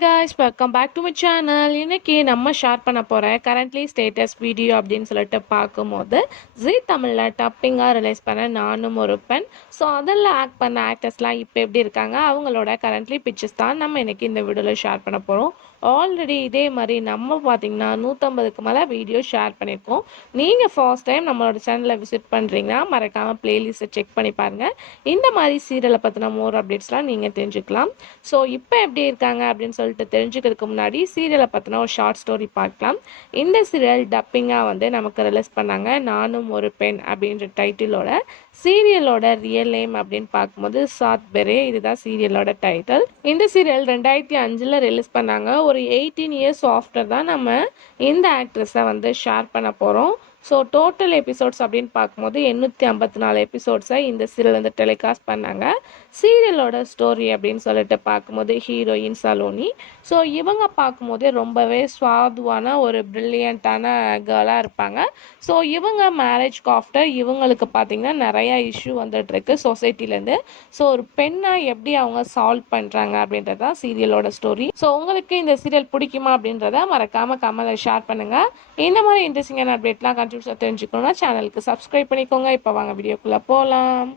guys, welcome back to my channel. இன்னைக்கு நம்ம share பண்ண போற கரண்ட்லி ஸ்டேட்டஸ் வீடியோ அப்படின்னு சொல்லிட்டு பார்க்கும்போது ஜீ தமிழ்ல டப்பிங்கா ரிலீஸ் பண்ண நானும் ஒரு பெண். ஸோ அதில் ஆக்ட் பண்ண ஆக்டர்ஸ்லாம் இப்போ எப்படி இருக்காங்க, அவங்களோட கரண்ட்லி பிக்சர்ஸ் தான் நம்ம இன்னைக்கு இந்த வீடியோவில் ஷேர் பண்ண போகிறோம். ஆல்ரெடி இதே மாதிரி நம்ம பார்த்தீங்கன்னா 150க்கு மேலே வீடியோ ஷேர் பண்ணியிருக்கோம். நீங்கள் ஃபர்ஸ்ட் டைம் நம்மளோட சேனலை விசிட் பண்ணுறீங்கன்னா மறக்காமல் பிளேலிஸ்ட்டை செக் பண்ணி பாருங்கள். இந்த மாதிரி சீரியலை பற்றின மோர் அப்டேட்ஸ்லாம் நீங்கள் தெரிஞ்சுக்கலாம். ஸோ இப்போ எப்படி இருக்காங்க அப்படின்னு சொல்லிட்டு தெரிஞ்சுக்கிறதுக்கு முன்னாடி சீரியலை பற்றின ஒரு ஷார்ட் ஸ்டோரி பார்க்கலாம். இந்த சீரியல் டப்பிங்காக நமக்கு ரிலீஸ் பண்ணாங்க. நானும் ஒரு பெண் அப்படின்ற டைட்டிலோட. சீரியலோட ரியல் நேம் அப்படின்னு பார்க்கும்போது சாத் பெரே, இதுதான் சீரியலோட டைட்டில். இந்த சீரியல் 2005 ரிலீஸ் பண்ணாங்க. ஒரு 18 இயர்ஸ் ஆஃப்டர் தான் நம்ம இந்த ஆக்ட்ரஸை ஷேர் பண்ண போகிறோம். ஸோ டோட்டல் எபிசோட்ஸ் அப்படின்னு பார்க்கும்போது 854 எபிசோட்ஸை இந்த சீரியல் டெலிகாஸ்ட் பண்ணாங்க. சீரியலோட ஸ்டோரி அப்படின்னு சொல்லிட்டு பார்க்கும்போது ஹீரோயின் சலோனி. ஸோ இவங்க பார்க்கும்போதே ரொம்பவே சுவாதுவான ஒரு ப்ரில்லியண்ட்டான கேர்ளாக இருப்பாங்க. ஸோ இவங்க மேரேஜ்க்கு ஆஃப்டர் இவங்களுக்கு பார்த்தீங்கன்னா நிறையா இஷ்யூ வந்துட்டுருக்கு சொசைட்டிலேருந்து. ஸோ ஒரு பெண்ணை எப்படி அவங்க சால்வ் பண்ணுறாங்க அப்படின்றது தான் சீரியலோட ஸ்டோரி. ஸோ உங்களுக்கு இந்த சீரியல் பிடிக்குமா அப்படின்றத மறக்காமல் கமெண்ட்டில் ஷேர் பண்ணுங்கள். இந்த மாதிரி இன்ட்ரெஸ்டிங்கான அப்டேட்லாம் தெரிஞ்சுக்கணும்னா சேனலுக்கு சப்ஸ்கிரைப் பண்ணிக்கோங்க. இப்போ வாங்க வீடியோக்குள்ளே போகலாம்.